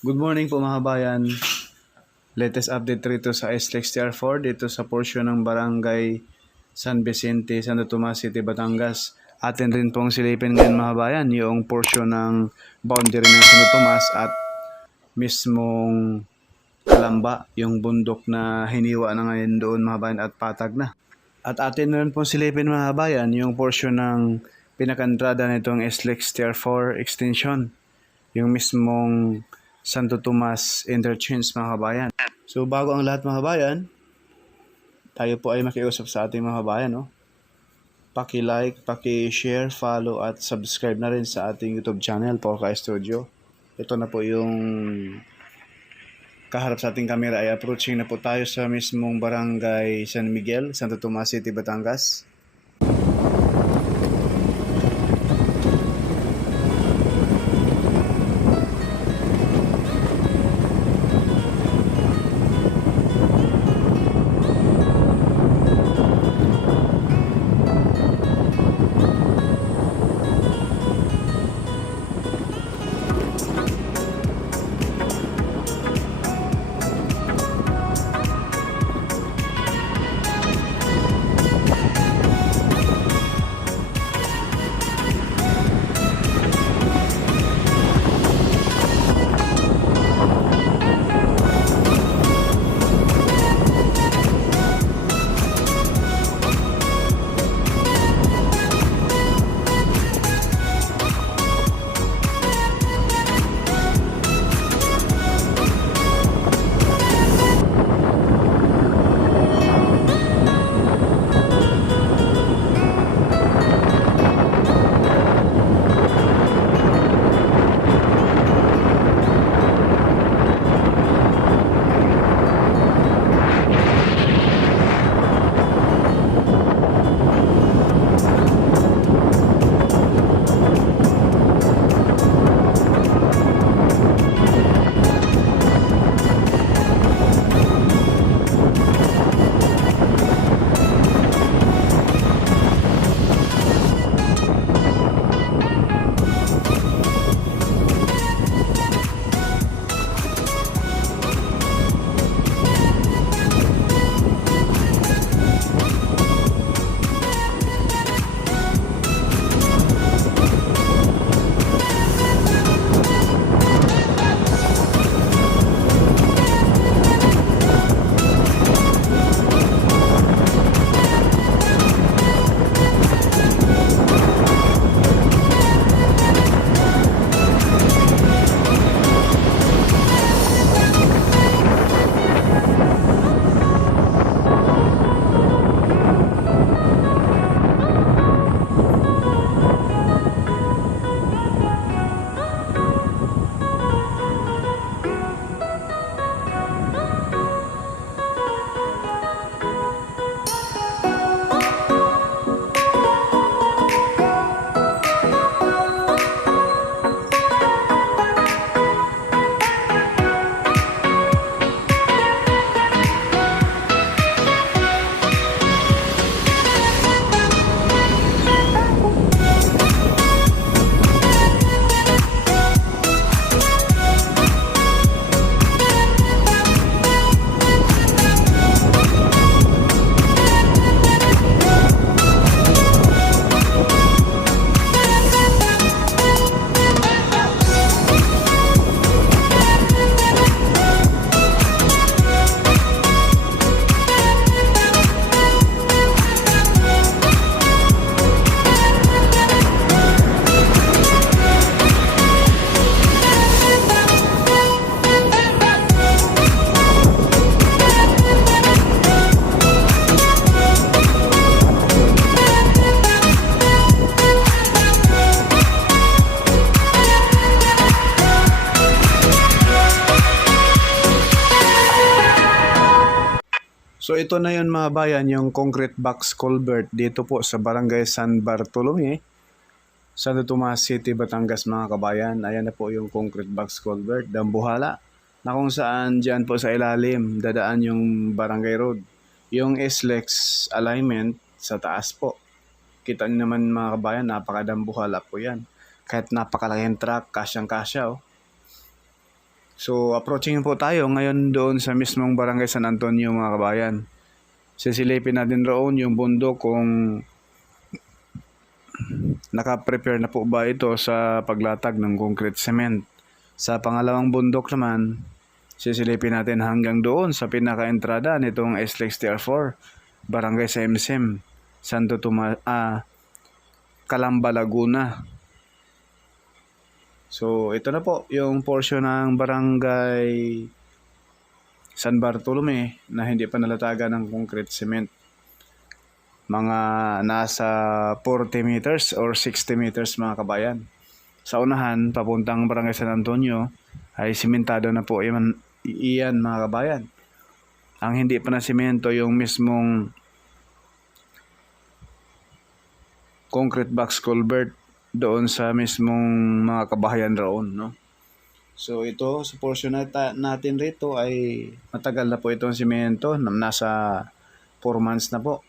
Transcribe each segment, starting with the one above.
Good morning po mga kabayan. Latest update rito sa SLEX TR4 dito sa portion ng Barangay San Vicente, Santo Tomas City, Batangas. Atin rin pong silipin ngayon mga kabayan yung portion ng boundary ng Santo Tomas at mismong Kalamba, yung bundok na hiniwa na ngayon doon mga kabayan at patag na. At atin rin pong silipin mga kabayan yung portion ng pinakandrada nitong SLEX TR4 extension, yung mismong Santo Tomas Interchange mga kabayan. So bago ang lahat mga kabayan, tayo po ay makiusap sa ating mga kabayan. Paki-like, paki-share, follow at subscribe na rin sa ating YouTube channel, Porca Studio. Ito na po yung kaharap sa ating camera ay approaching na po tayo sa mismong Barangay San Miguel, Santo Tomas City, Batangas. So ito na yun mga bayan, yung concrete box culvert dito po sa Barangay San Bartolome, Santo Tomas City, Batangas mga kabayan. Ayan na po yung concrete box culvert, Dambuhala, na kung saan dyan po sa ilalim dadaan yung barangay road. Yung SLEX alignment sa taas po. Kita niyo naman mga kabayan, napakadambuhala po yan. Kahit napakalaking truck, kasyang-kasya. So approaching po tayo ngayon doon sa mismong Barangay San Antonio mga kabayan. Sisilipin natin roon yung bundok kung naka-prepare na po ba ito sa paglatag ng concrete cement. Sa pangalawang bundok naman, sisilipin natin hanggang doon sa pinaka-entrada nitong SLEX TR4, Barangay sa MSM, Calamba, Laguna. So ito na po yung portion ng Barangay San Bartolome na hindi pa nalatagan ng concrete cement. Mga nasa 40 meters or 60 meters mga kabayan. Sa unahan, papuntang Barangay San Antonio, ay simentado na po iyan mga kabayan. Ang hindi pa na simento yung mismong concrete box culvert doon sa mismong mga kabahayan roon, no? So ito, sa portion natin rito ay matagal na po itong simento, nasa 4 months na po.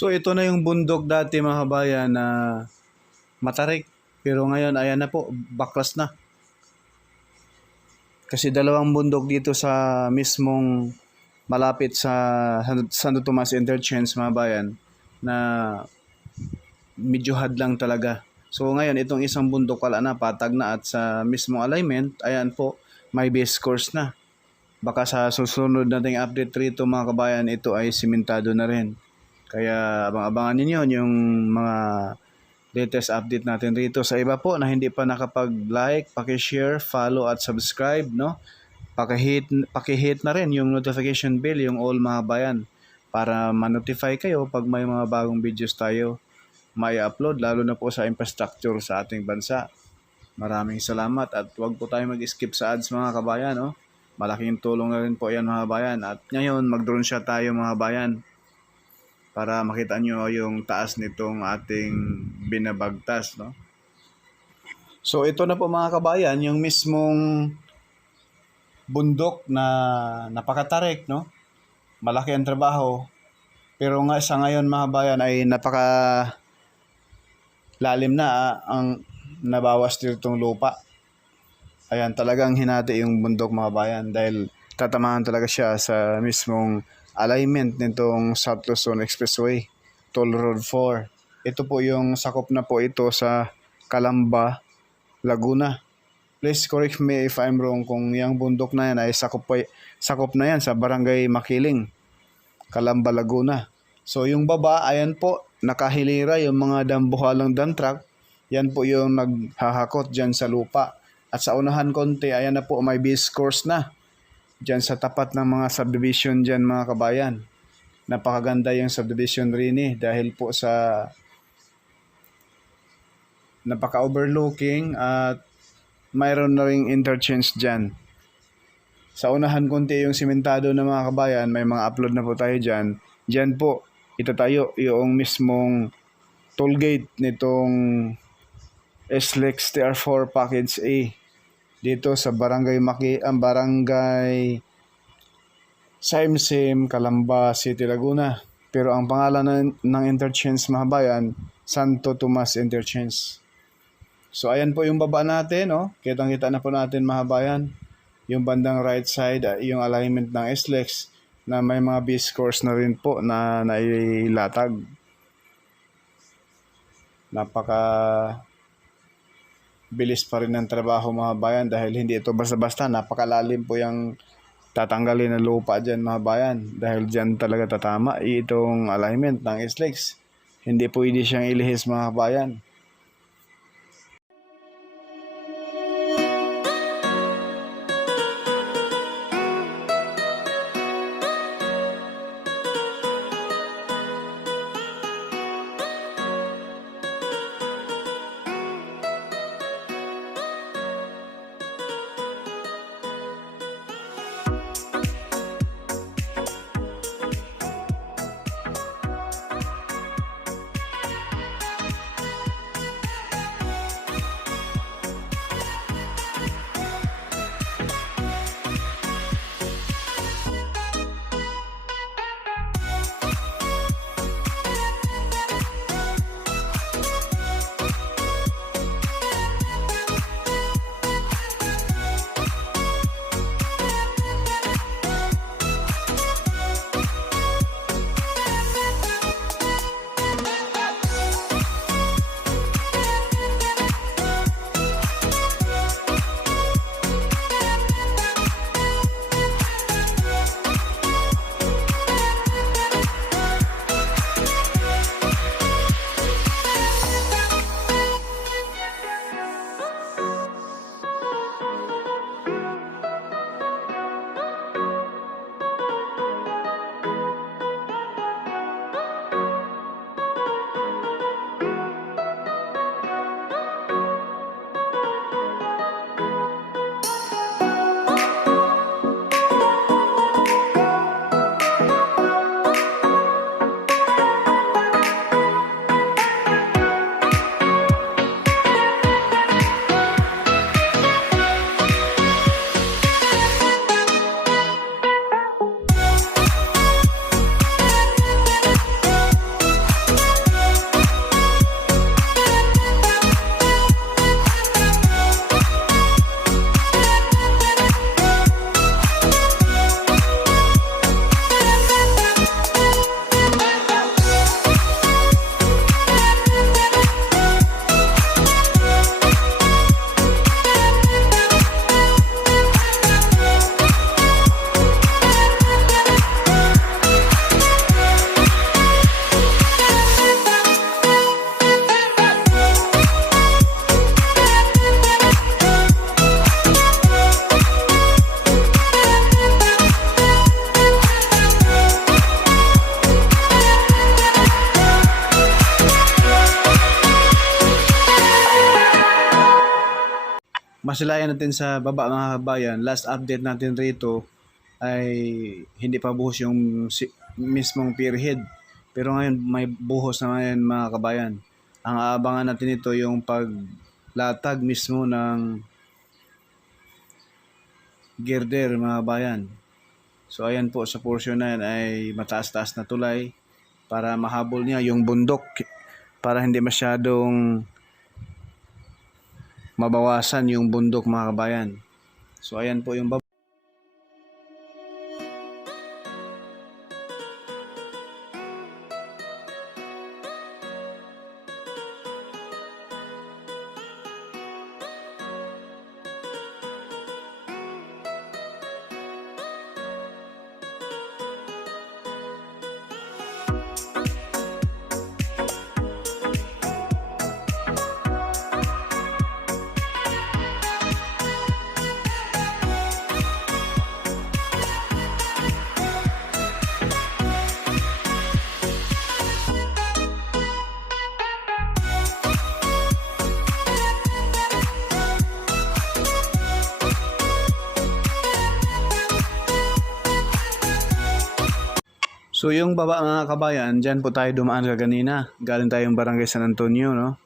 So ito na yung bundok dati mga kabayan na matarik. Pero ngayon ayan na po, baklas na. Kasi dalawang bundok dito sa mismong malapit sa Santo Tomas Interchange mga bayan na medyo hadlang talaga. So ngayon itong isang bundok wala na, patag na at sa mismong alignment, ayan po, may base course na. Baka sa susunod nating update rito mga kabayan, ito ay simentado na rin. Kaya abang-abangan ninyo yung mga latest update natin rito. Sa iba po na hindi pa nakapag-like, paki-share, follow at subscribe, no? Paki-hit na rin yung notification bell, yung all mga bayan, para ma-notify kayo pag may mga bagong videos tayo may upload, lalo na po sa infrastructure sa ating bansa. Maraming salamat at huwag po tayo mag-skip sa ads mga kabayan, no? Malaking tulong na rin po yan mga bayan. At ngayon mag-drone shot tayo mga bayan para makita nyo yung taas nitong ating binabagtas, no? So ito na po mga kabayan, yung mismong bundok na napakatarik, no? Malaki ang trabaho. Pero nga sa ngayon mga bayan ay napaka lalim na ang nabawas nitong lupa. Ayan, talagang hinati yung bundok mga bayan dahil tatamaan talaga siya sa mismong alignment nitong South Luzon Expressway, Toll Road 4. Ito po yung sakop na po ito sa Calamba, Laguna. Please correct me if I'm wrong kung yung bundok na yan ay sakop na yan sa Barangay Makiling, Calamba, Laguna. So yung baba, ayan po, nakahilira yung mga dambuhalang dump truck. Yan po yung naghahakot dyan sa lupa. At sa unahan konti, ayan na po, may base course na dyan sa tapat ng mga subdivision dyan mga kabayan. Napakaganda yung subdivision rin dahil po sa napaka-overlooking at mayroon na ring interchange dyan. Sa unahan konti yung simentado ng mga kabayan, may mga upload na po tayo dyan. Dyan po, itatayo yung mismong toll gate nitong SLEX TR4 Package A dito sa Barangay Barangay Saimsim, Calamba City, Laguna. Pero ang pangalan ng interchange mga bayan, Santo Tomas Interchange. So ayan po yung baba natin, no? Kitang-kita na po natin mga bayan. Yung bandang right side, yung alignment ng SLEX na may mga base course na rin po na nailatag. Napaka bilis pa rin ng trabaho mga bayan dahil hindi ito basta-basta, napakalalim po yung tatanggalin ng lupa dyan mga bayan dahil dyan talaga tatama itong alignment ng SLEX. Hindi pwede siyang ilihis mga bayan. masilayan natin sa baba mga kabayan, last update natin rito ay hindi pa buhos yung mismong pierhead. Pero ngayon may buhos na ngayon mga kabayan. Ang aabangan natin ito yung paglatag mismo ng girder mga kabayan. So ayan po, sa portion na yan ay mataas-taas na tulay para mahabol niya yung bundok, para hindi masyadong mabawasan yung bundok mga kabayan. So ayan po yung So yung baba mga kabayan, dyan po tayo dumaan kanina. Galing tayong Barangay San Antonio, no?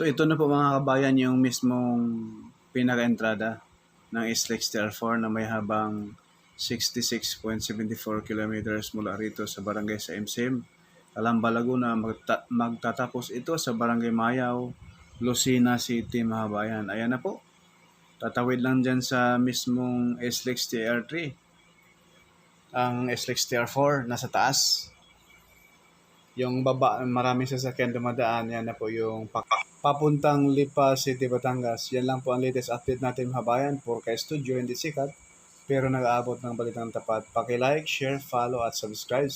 So ito na po mga kabayan yung mismong pinaka-entrada ng SLEX TR4 na may habang 66.74 kilometers mula rito sa barangay sa MSM, Calamba, Laguna. Magtatapos ito sa barangay Mayaw, Lucena City mga kabayan. Ayan na po. Tatawid lang dyan sa mismong SLEX TR3. Ang SLEX TR4 nasa taas. Yung baba, maraming sasakyan dumadaan. Yan na po yung papuntang Lipa City, Batangas. Yan lang po ang latest update natin mga kabayan. Purka Studio, hindi sikat, pero nag-aabot ng balitang tapat. Paki-like, share, follow at subscribe.